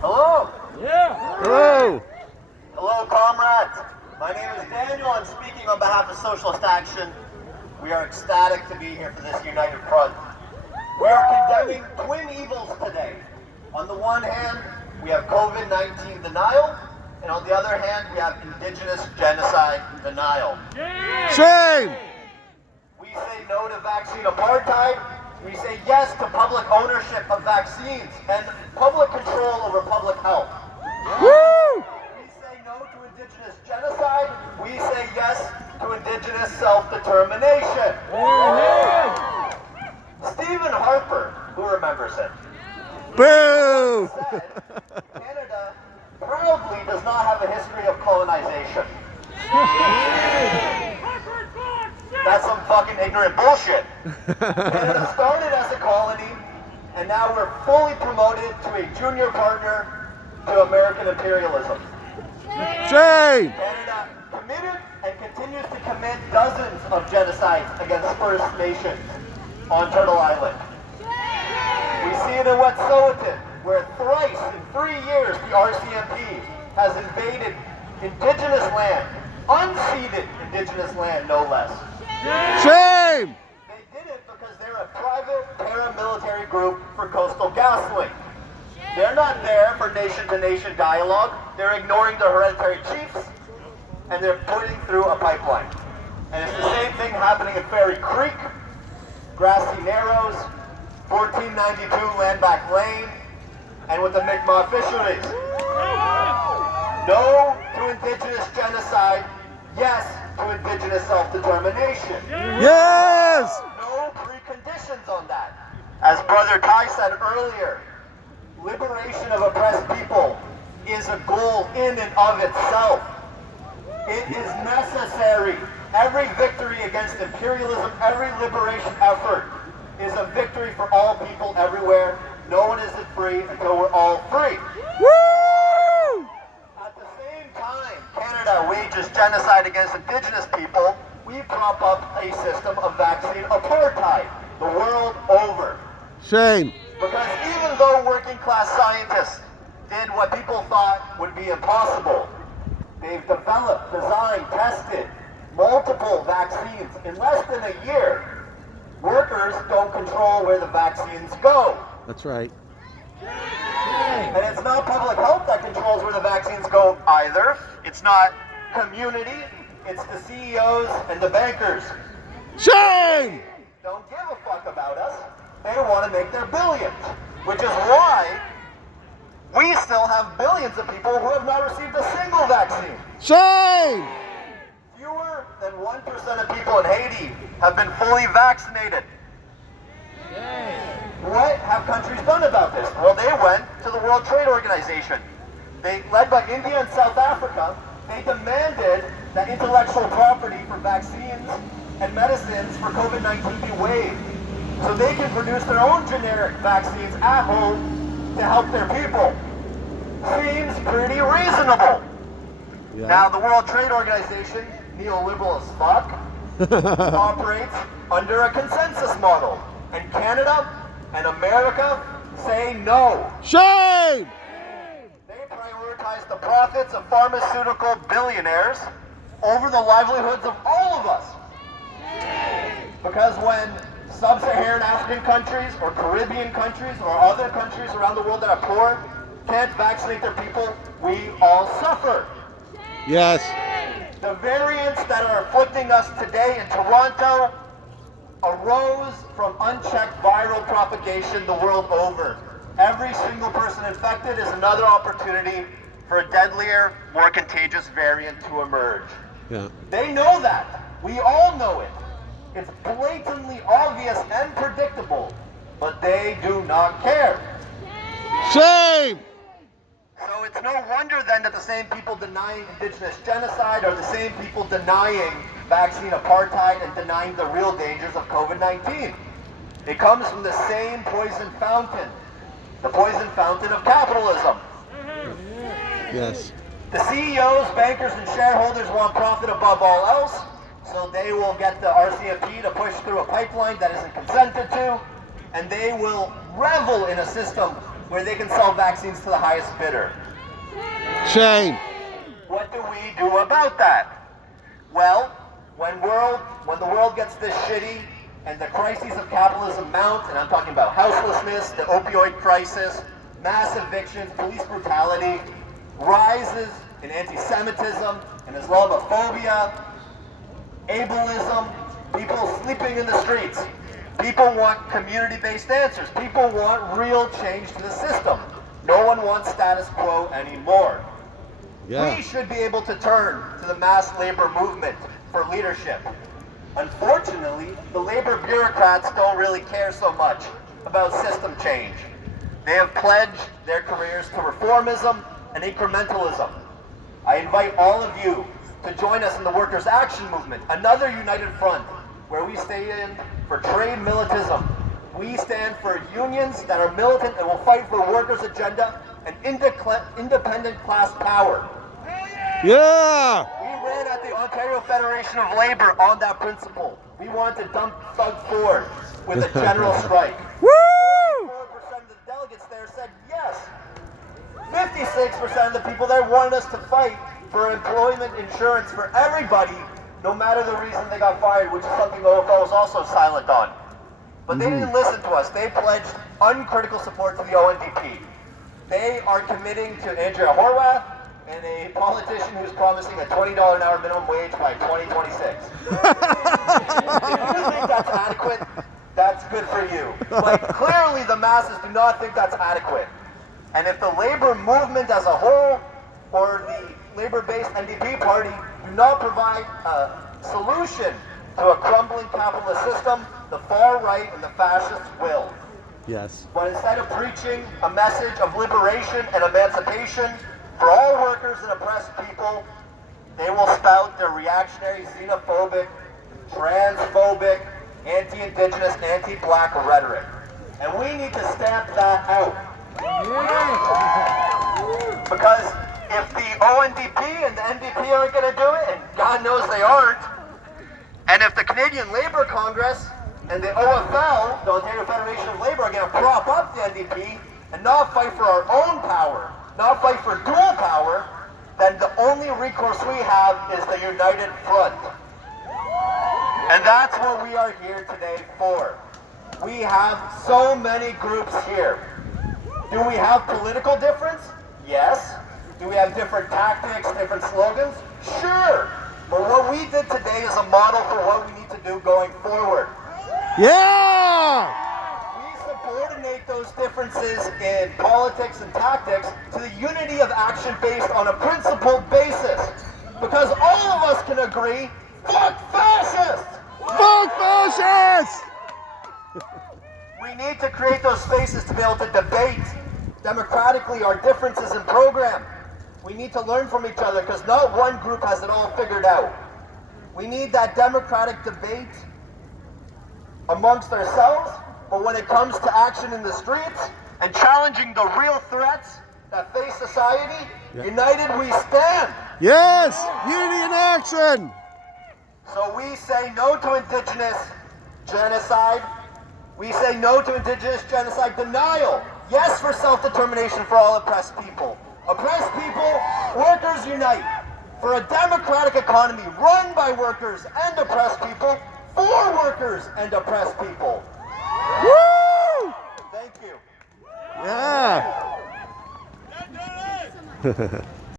Hello. Yeah. Hello. Hello, comrades. My name is Daniel. I'm speaking on behalf of Socialist Action. We are ecstatic to be here for this united front. We are condemning twin evils today. On the one hand, we have COVID-19 denial, and on the other hand, we have Indigenous Genocide Denial. Shame. We say no to vaccine apartheid. We say yes to public ownership of vaccines and public control over public health. Woo! We say no to Indigenous genocide. We say yes to Indigenous self-determination. Stephen Harper, who remembers him, Boo! said Canada proudly does not have a history of colonization. That's some fucking ignorant bullshit. Canada started as a colony, and now we're fully promoted to a junior partner to American imperialism. Shame. Canada committed and continues to commit dozens of genocides against First Nations on Turtle Island. We see it in Wet'suwet'en, where thrice in 3 years the RCMP has invaded Indigenous land, unceded Indigenous land no less. Shame. They did it because they're a private paramilitary group for Coastal GasLink. They're not there for nation-to-nation dialogue. They're ignoring the hereditary chiefs, and they're putting through a pipeline. And it's the same thing happening in Ferry Creek, Grassy Narrows, 1492 Landback Lane, and with the Mi'kmaq fisheries. No to Indigenous genocide, yes to Indigenous self-determination. Yes. No preconditions on that. As Brother Ty said earlier, liberation of oppressed people is a goal in and of itself. It is necessary. Every victory against imperialism, every liberation effort is a victory for all people everywhere. No one isn't free until we're all free. Woo! At the same time, Canada wages genocide against Indigenous people. We prop up a system of vaccine apartheid the world over. Shame. Because even though working class scientists did what people thought would be impossible, they've developed, designed, tested multiple vaccines in less than a year. Workers don't control where the vaccines go. That's right. And it's not public health that controls where the vaccines go either. It's not community. It's the CEOs and the bankers. Shame. Don't give a fuck about us. They want to make their billions. Which is why we still have billions of people who have not received a single vaccine. Shame. Fewer than 1% of people in Haiti have been fully vaccinated. What have countries done about this? Well, they went to the World Trade Organization. They, led by India and South Africa, they demanded that intellectual property for vaccines and medicines for COVID-19 be waived, so they can produce their own generic vaccines at home to help their people. Seems pretty reasonable. Yeah. Now, the World Trade Organization, neoliberal as fuck, operates under a consensus model. And Canada and America say no. Shame. They prioritize the profits of pharmaceutical billionaires over the livelihoods of all of us. Because when sub-Saharan African countries or Caribbean countries or other countries around the world that are poor can't vaccinate their people, we all suffer. Yes. The variants that are afflicting us today in Toronto arose from unchecked viral propagation the world over. Every single person infected is another opportunity for a deadlier, more contagious variant to emerge. Yeah. They know that. We all know it. It's blatantly obvious and predictable, but they do not care. Shame. So it's no wonder then that the same people denying Indigenous genocide are the same people denying vaccine apartheid and denying the real dangers of COVID-19. It comes from the same poison fountain, the poison fountain of capitalism. Yes. The CEOs, bankers, and shareholders want profit above all else, so they will get the RCMP to push through a pipeline that isn't consented to, and they will revel in a system where they can sell vaccines to the highest bidder. Shame. What do we do about that? Well, when the world gets this shitty and the crises of capitalism mount, and I'm talking about houselessness, the opioid crisis, mass evictions, police brutality, rises in anti-Semitism and Islamophobia, ableism, people sleeping in the streets. People want community-based answers. People want real change to the system. No one wants status quo anymore. Yeah. We should be able to turn to the mass labor movement for leadership. Unfortunately, the labor bureaucrats don't really care so much about system change. They have pledged their careers to reformism and incrementalism. I invite all of you to join us in the Workers' Action Movement, another united front, where we stand for trade militism. We stand for unions that are militant and will fight for workers' agenda and independent class power. Yeah. We ran at the Ontario Federation of Labour on that principle. We wanted to dump Doug Ford with a general strike. Woo! 44% of the delegates there said yes. 56% of the people there wanted us to fight for employment insurance for everybody, no matter the reason they got fired, which is something OFL was also silent on. But they didn't listen to us. They pledged uncritical support to the ONDP. They are committing to Andrea Horwath and a politician who's promising a $20 an hour minimum wage by 2026. If you think that's adequate, that's good for you. But clearly the masses do not think that's adequate. And if the labor movement as a whole, or the labor-based NDP party, do not provide a solution to a crumbling capitalist system, the far right and the fascists will. Yes. But instead of preaching a message of liberation and emancipation for all workers and oppressed people, they will spout their reactionary, xenophobic, transphobic, anti-Indigenous, anti-Black rhetoric. And we need to stamp that out. Because if the ONDP and the NDP aren't going to do it, and God knows they aren't, and if the Canadian Labour Congress and the OFL, the Ontario Federation of Labour, are going to prop up the NDP and not fight for our own power, not fight for dual power, then the only recourse we have is the united front. And that's what we are here today for. We have so many groups here. Do we have political difference? Yes. Do we have different tactics, different slogans? Sure. But what we did today is a model for what we need to do going forward. Yeah. We subordinate those differences in politics and tactics to the unity of action based on a principled basis. Because all of us can agree, fuck fascists! Fuck fascists! We need to create those spaces to be able to debate democratically our differences in program. We need to learn from each other because not one group has it all figured out. We need that democratic debate amongst ourselves, but when it comes to action in the streets and challenging the real threats that face society, united we stand. Yes. Unity in action. So we say no to Indigenous genocide. We say no to Indigenous Genocide Denial. Yes for self-determination for all oppressed people. Oppressed people, workers unite. For a democratic economy run by workers and oppressed people, for workers and oppressed people. Woo! Thank you. Yeah.